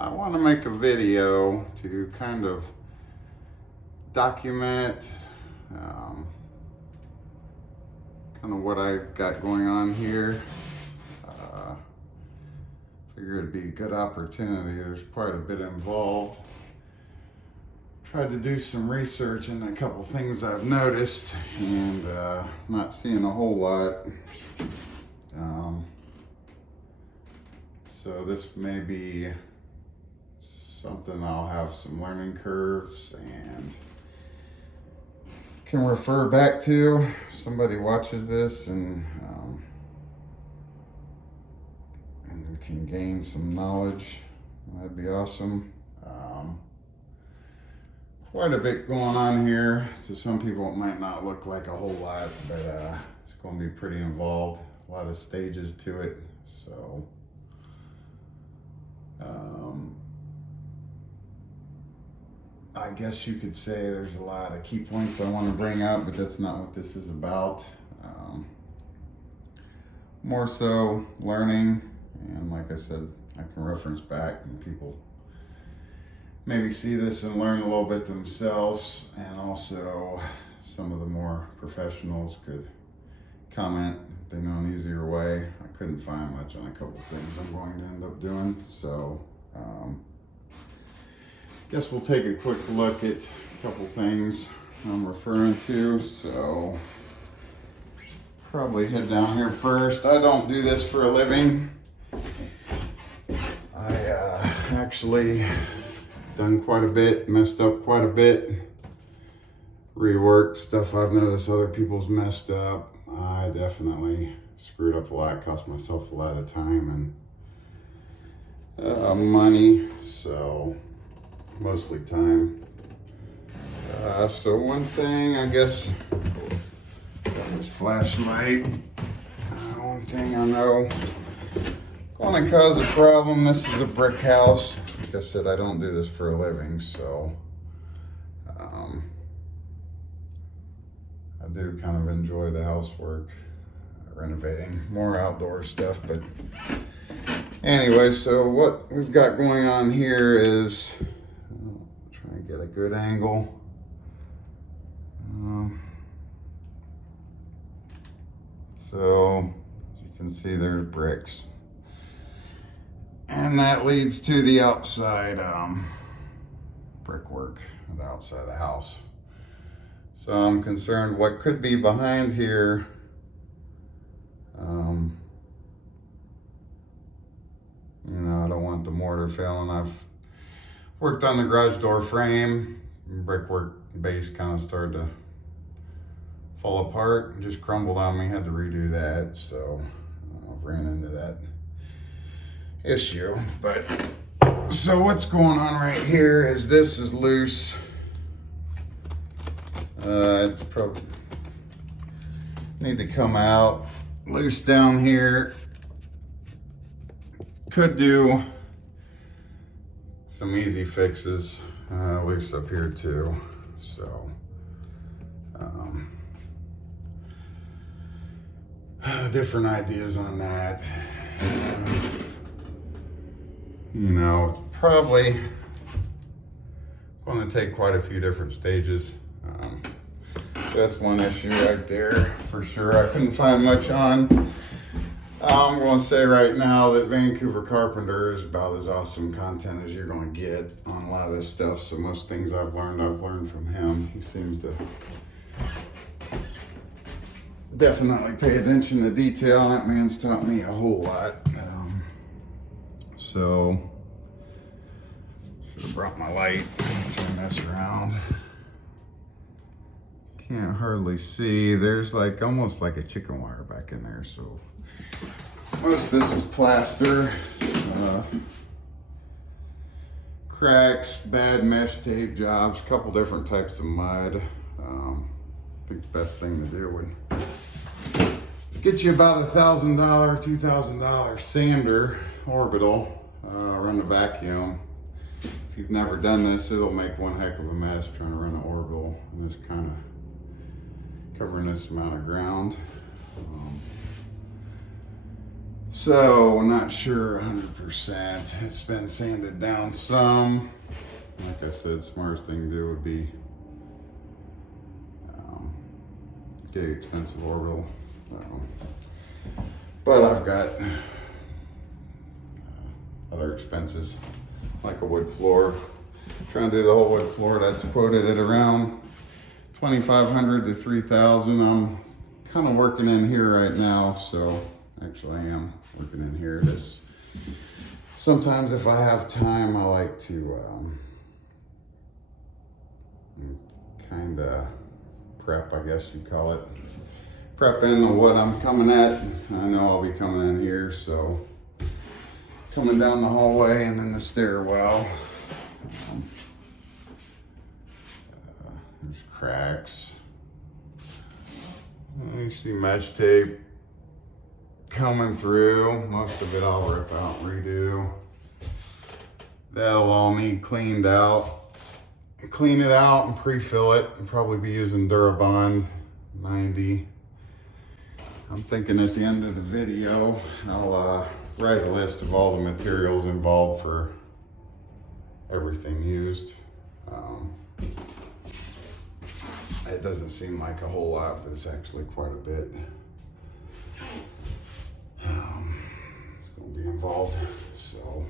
I want to make a video to kind of document kind of what I've got going on here. Figure it'd be a good opportunity. There's quite a bit involved. Tried to do some research into a couple things I've noticed and not seeing a whole lot. So this may be something I'll have some learning curves and can refer back to. If somebody watches this and can gain some knowledge, that'd be awesome. Quite a bit going on here. To some people it might not look like a whole lot, but it's going to be pretty involved. A lot of stages to it. So I guess you could say there's a lot of key points I want to bring up, but that's not what this is about. More so learning, and like I said, I can reference back and people maybe see this and learn a little bit themselves, and also some of the more professionals could comment if they know an easier way. I couldn't find much on a couple of things I'm going to end up doing, so guess we'll take a quick look at a couple things I'm referring to. So probably head down here first. I don't do this for a living. I actually done quite a bit, messed up quite a bit, reworked stuff I've noticed other people's messed up. I definitely screwed up a lot, cost myself a lot of time and money, so mostly time. So one thing, I guess, this flashlight, one thing I know going to cause a problem. This is a brick house. Like I said, I don't do this for a living, so I do kind of enjoy the housework, renovating, more outdoor stuff. But anyway, so what we've got going on here is, try and get a good angle. So as you can see, there's bricks. And that leads to the outside brickwork, the outside of the house. So I'm concerned what could be behind here. You know, I don't want the mortar failing. I've worked on the garage door frame. Brickwork base kind of started to fall apart and just crumbled on me. Had to redo that, so I've ran into that issue. But so what's going on right here is this is loose. It's probably need to come out. Loose down here. Could do some easy fixes. Loose up here too. So different ideas on that. You know, probably going to take quite a few different stages. That's one issue right there for sure. I couldn't find much on. I'm going to say right now that Vancouver Carpenter is about as awesome content as you're going to get on a lot of this stuff. So most things I've learned from him. He seems to definitely pay attention to detail. That man's taught me a whole lot. So should have brought my light. Turn this around. Can't hardly see. There's like almost like a chicken wire back in there. So most of this is plaster. Cracks, bad mesh tape jobs, a couple different types of mud. I think the best thing to do would get you about $1,000, $2,000 sander, orbital. Run the vacuum. If you've never done this, it'll make one heck of a mess trying to run an orbital and this kind of covering this amount of ground. So not sure 100%. It's been sanded down some. Like I said, smartest thing to do would be get an expensive orbital. But I've got other expenses, like a wood floor. Trying to do the whole wood floor, that's quoted at around $2,500 to $3,000. I'm kind of working in here right now, so actually I am working in here. This sometimes if I have time, I like to kind of prep, I guess you'd call it. Prep into what I'm coming at. I know I'll be coming in here, so coming down the hallway and then the stairwell. There's cracks. You see mesh tape coming through. Most of it I'll rip out and redo. That'll all need cleaned out. Clean it out and pre-fill it. I'll probably be using Durabond 90. I'm thinking at the end of the video, I'll write a list of all the materials involved for everything used. It doesn't seem like a whole lot, but it's actually quite a bit. It's going to be involved. So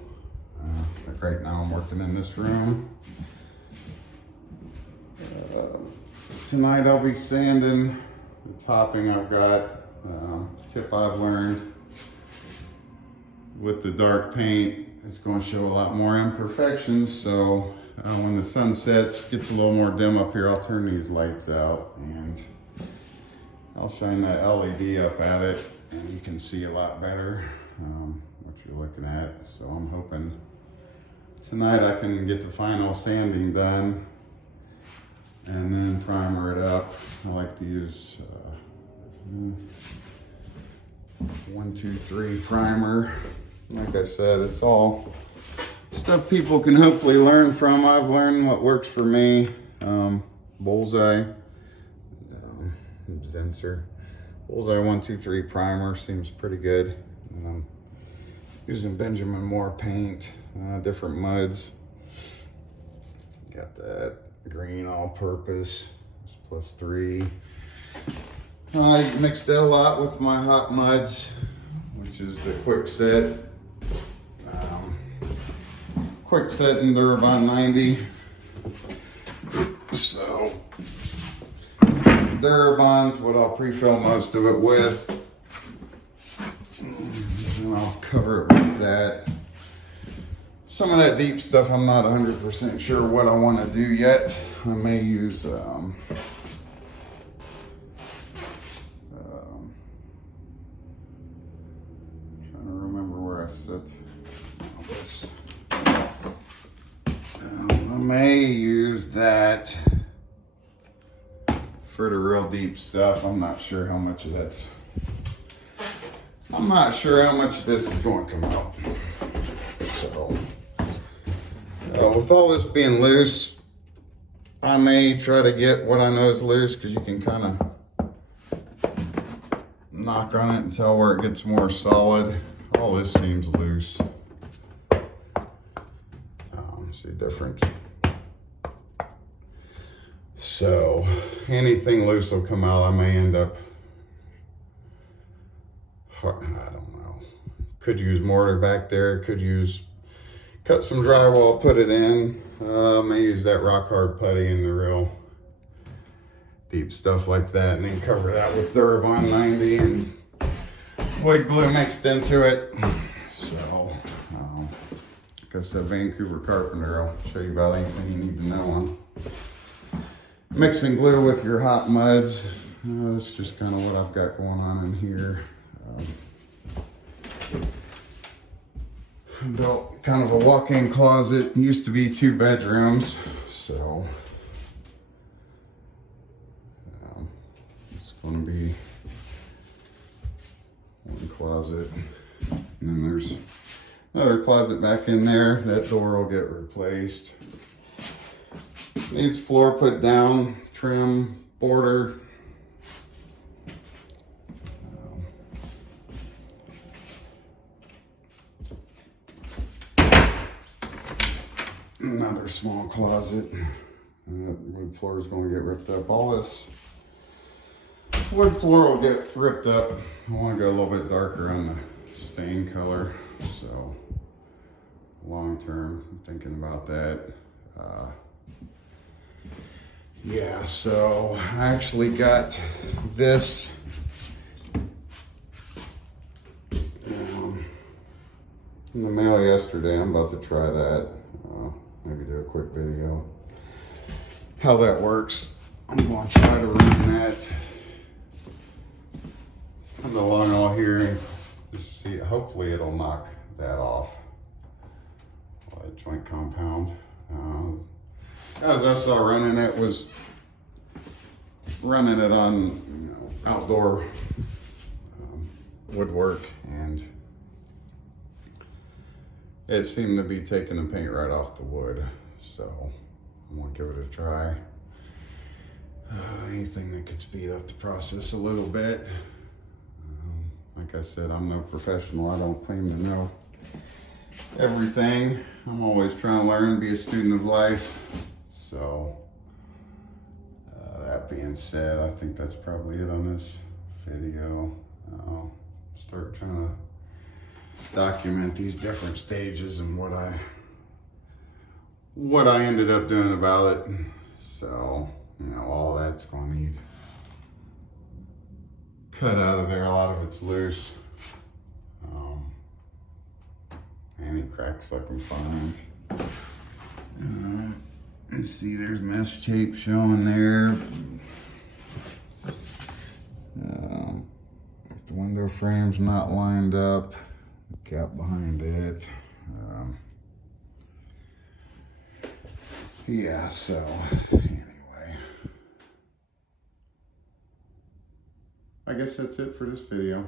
like right now I'm working in this room. Tonight I'll be sanding the topping. I've got tip I've learned with the dark paint, it's going to show a lot more imperfections. So when the sun sets, gets a little more dim up here, I'll turn these lights out and I'll shine that LED up at it and you can see a lot better what you're looking at. So I'm hoping tonight I can get the final sanding done and then primer it up. I like to use 1-2-3 primer. Like I said, it's all stuff people can hopefully learn from. I've learned what works for me. Bullseye, Zenser. Bullseye 1-2-3 primer seems pretty good. And I'm using Benjamin Moore paint, different muds. Got that green all-purpose, +3. I mixed that a lot with my hot muds, which is the quick set. Quick set in Durabond 90. So Durabond's what I'll pre-fill most of it with. And I'll cover it with that. Some of that deep stuff I'm not 100% sure what I want to do yet. I may use trying to remember where I set this. I may use that for the real deep stuff. I'm not sure how much of that's. I'm not sure how much of this is going to come out. So with all this being loose, I may try to get what I know is loose, because you can kind of knock on it and tell where it gets more solid. All this seems loose. See difference. So anything loose will come out. I may end up, I don't know. Could use mortar back there. Could use, cut some drywall, put it in. May use that rock hard putty in the real deep stuff like that, and then cover that with Durabond 90 and wood glue mixed into it. So, like I said, Vancouver Carpenter, I'll show you about anything you need to know on mixing glue with your hot muds. This is just kind of what I've got going on in here. Built kind of a walk-in closet. It used to be 2 bedrooms, so it's going to be 1 closet, and then there's another closet back in there. That door will get replaced. Needs floor put down, trim, border. Another small closet. That wood floor is going to get ripped up. All this wood floor will get ripped up. I want to go a little bit darker on the stain color. So long term, I'm thinking about that. Yeah, so I actually got this in the mail yesterday. I'm about to try that. Maybe do a quick video how that works. I'm going to try to run that on the long all here. Just see, hopefully it'll knock that off. That joint compound. As I saw running it was running it on outdoor woodwork, and it seemed to be taking the paint right off the wood. So I'm gonna give it a try. Anything that could speed up the process a little bit. Like I said, I'm no professional. I don't claim to know everything. I'm always trying to learn, be a student of life. So that being said, I think that's probably it on this video. I'll start trying to document these different stages and what I ended up doing about it. So, all that's going to need cut out of there. A lot of it's loose. Any cracks I can find. And see, there's mesh tape showing there. The window frame's not lined up. The gap behind it. Yeah, so anyway, I guess that's it for this video.